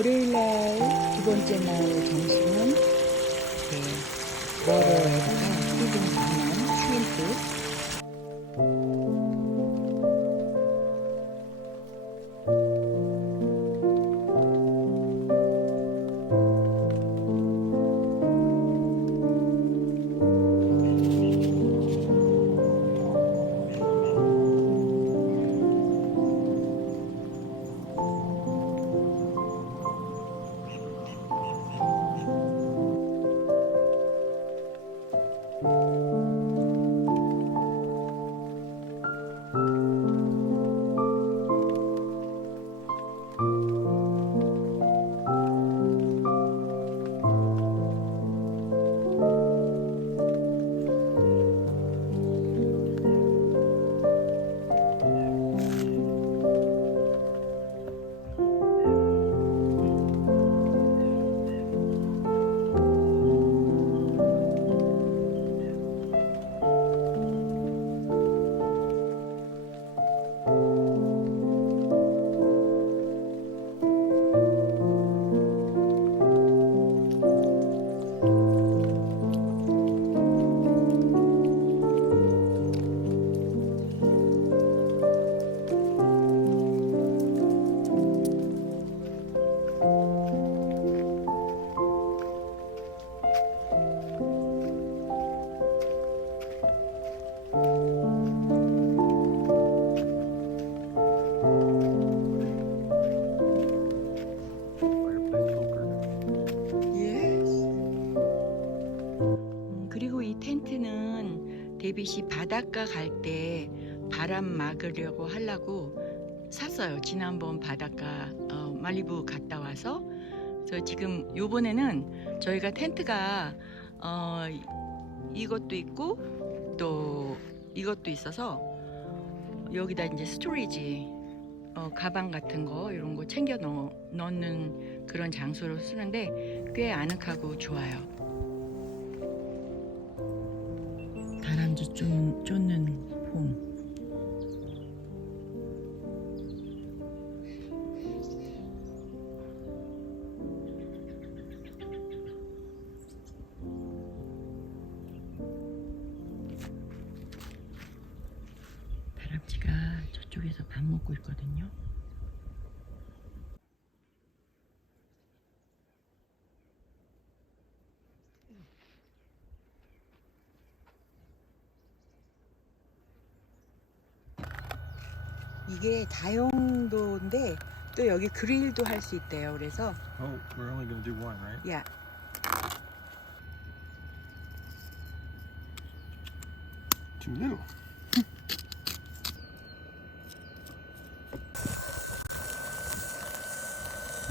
월요일 날 두 번째 날 점심은? 네, 머러에 그리고 이 텐트는 데빗이 바닷가 갈 때 바람 막으려고 하려고 샀어요. 지난번 바닷가 어, 말리부 갔다 와서 그래서 지금 요번에는 저희가 텐트가 어, 이것도 있고 또 이것도 있어서 여기다 이제 스토리지 어, 가방 같은 거 이런 거 챙겨 넣, 넣는 그런 장소로 쓰는데 꽤 아늑하고 좋아요. 쫓, 쫓는 폼. 이게 다용도인데 또 여기 그릴도 할 수 있대요. 그래서 Oh, we're only gonna do one, right? 야 Too little.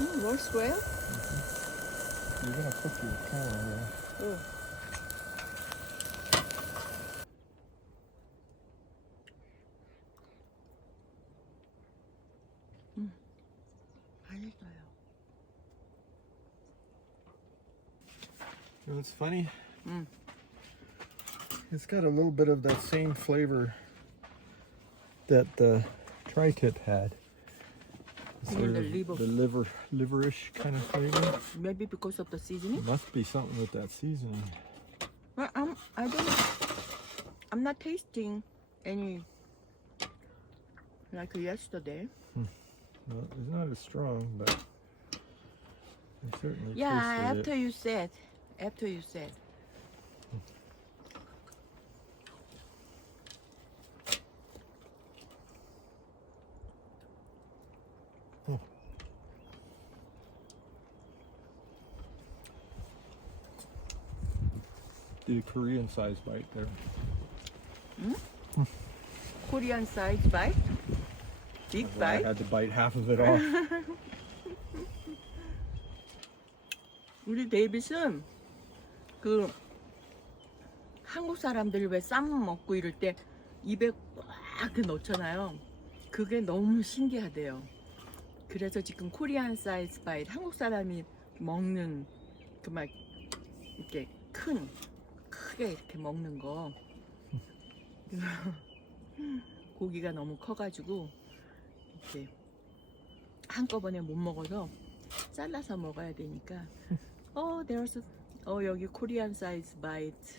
음, works well. You're gonna cook your camera here. 오. You know what's funny? Mm. It's got a little bit of that same flavor that the tri-tip had. Sort the liver- the liver, liverish kind of flavor. Maybe because of the seasoning. Must be something with that seasoning. Well, I'm, I don't. I'm not tasting any like yesterday. Hmm. Well, it's not as strong, but I certainly Yeah, after it. you said, after you said. Did a Korean size bite there. Korean size bite, big That's why I bite. had to bite half of it off. 우리 데이빗은 그 한국 사람들 왜 쌈 먹고 이럴 때 입에 꽉 넣잖아요. 그게 너무 신기하대요. 그래서 지금 코리안 사이즈 바이 한국 사람이 먹는 그 막 이렇게 큰 크게 이렇게 먹는 거 고기가 너무 커가지고 이렇게 한꺼번에 못 먹어서 잘라서 먹어야 되니까. 어, there's 어 여기 코리안 사이즈 바이트.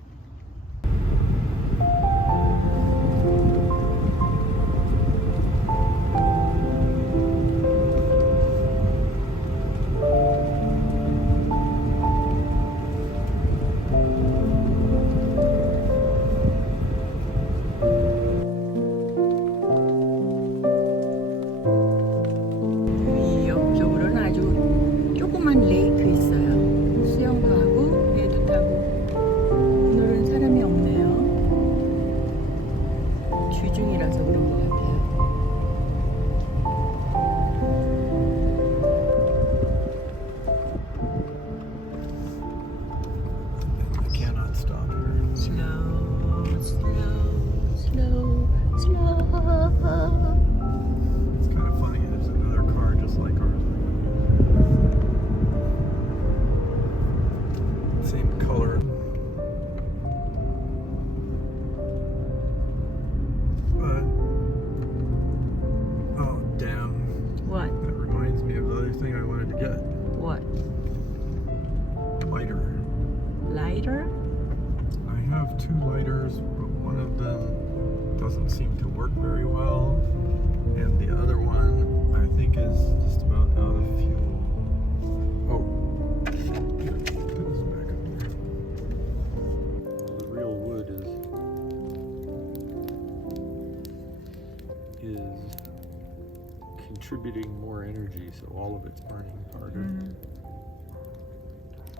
contributing more energy, so all of it's burning harder. Mm.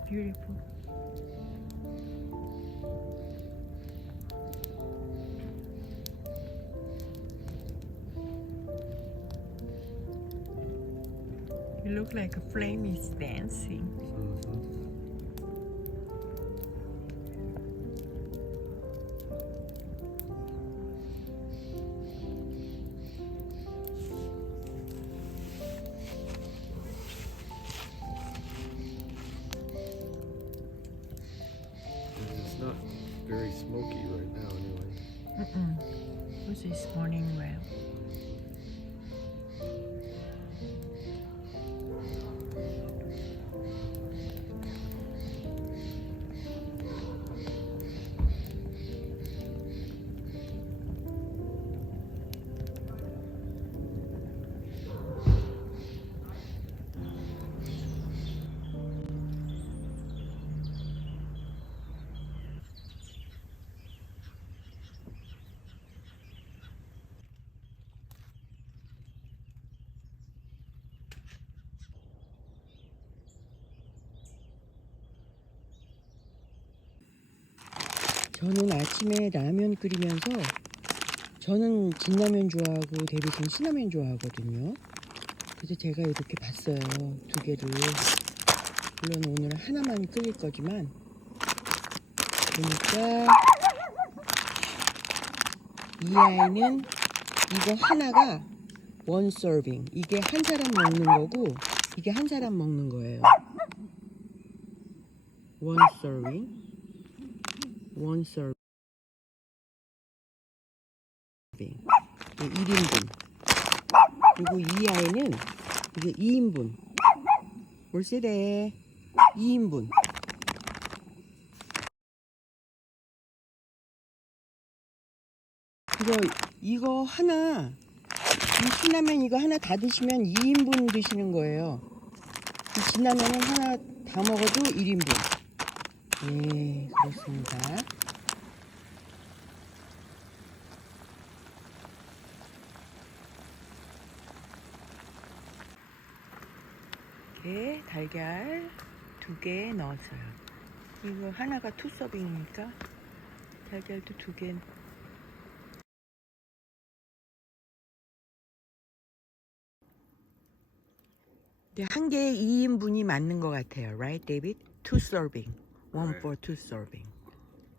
Beautiful. You look like a flame is dancing. It's Mm-mm. What's this morning well? 저는 아침에 라면 끓이면서 저는 진라면 좋아하고 데뷔는 신라면 좋아하거든요. 그래서 제가 이렇게 봤어요. 두 개를. 물론 오늘 하나만 끓일 거지만 보니까 이 아이는 이거 하나가 원 서빙. 이게 한 사람 먹는 거고 이게 한 사람 먹는 거예요. 원 서빙. 원 서빙. 1인분. 그리고 이 아이는 이게 2인분. 올세대 2인분. 이거 이거 하나 이 신라면 이거 하나 다 드시면 2인분 드시는 거예요. 이 진라면은 하나 다 먹어도 1인분. 예, 그렇습니다. 이렇게 달걀 두 개 넣었어요. 이거 하나가 투서빙이니까 달걀도 두 개. 네, 한 개에 2인분이 맞는 것 같아요. Right, David? Two serving. One for two serving.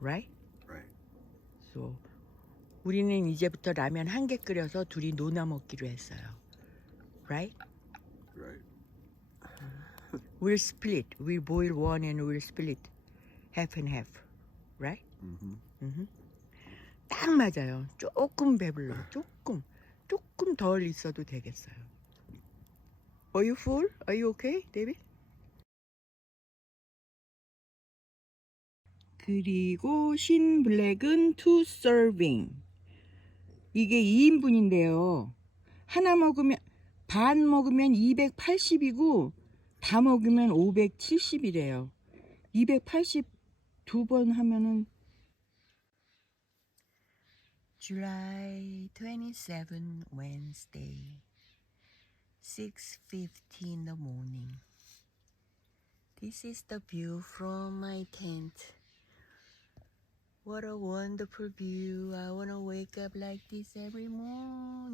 Right? Right. So 우리는 이제부터 라면 한 개 끓여서 둘이 노나 먹기로 했어요. Right? Right. We'll split. We'll boil one and we'll split half and half. Right? Mm-hmm. 음흠. 딱 맞아요. 조금 배불러. 조금. 조금 덜 있어도 되겠어요. Are you full? Are you okay, David? 그리고 신 블랙은 two serving. 이게 2인분인데요. 하나 먹으면 반 먹으면 280이고 다 먹으면 570이래요. 280 두 번 하면은 July 27 Wednesday 6:50 in the morning. This is the view from my tent. What a wonderful view. I want to wake up like this every morning.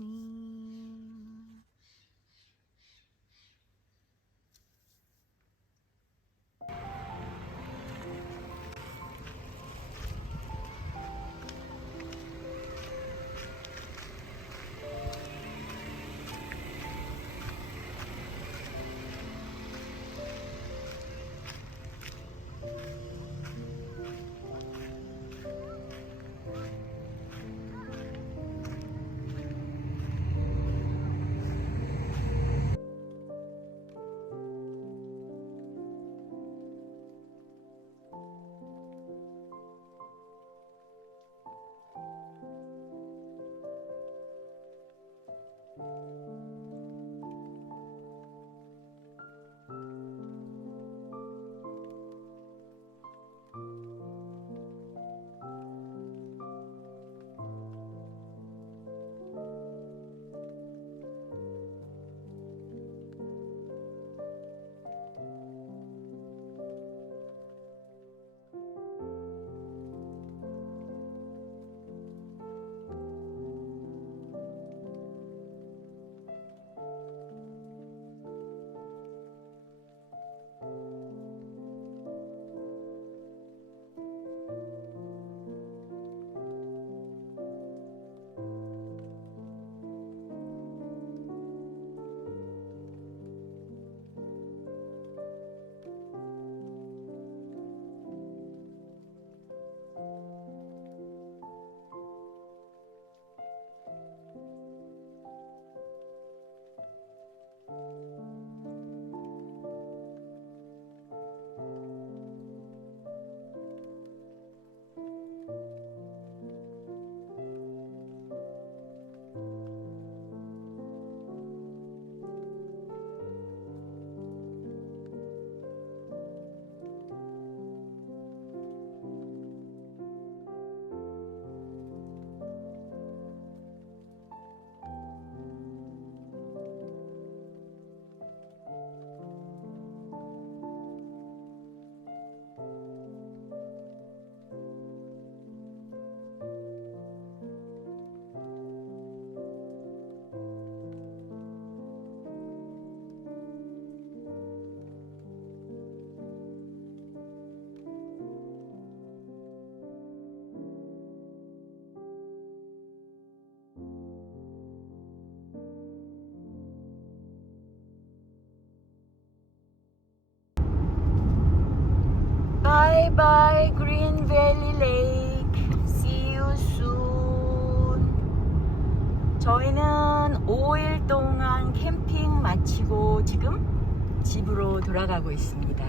저희는 5일 동안 캠핑 마치고 지금 집으로 돌아가고 있습니다.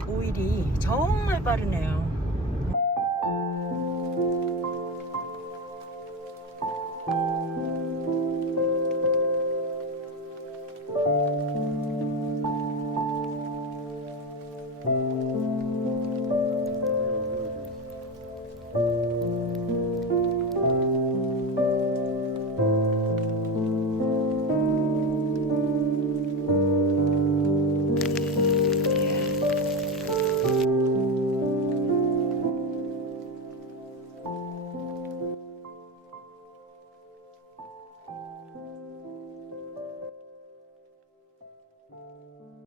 5일이 정말 빠르네요.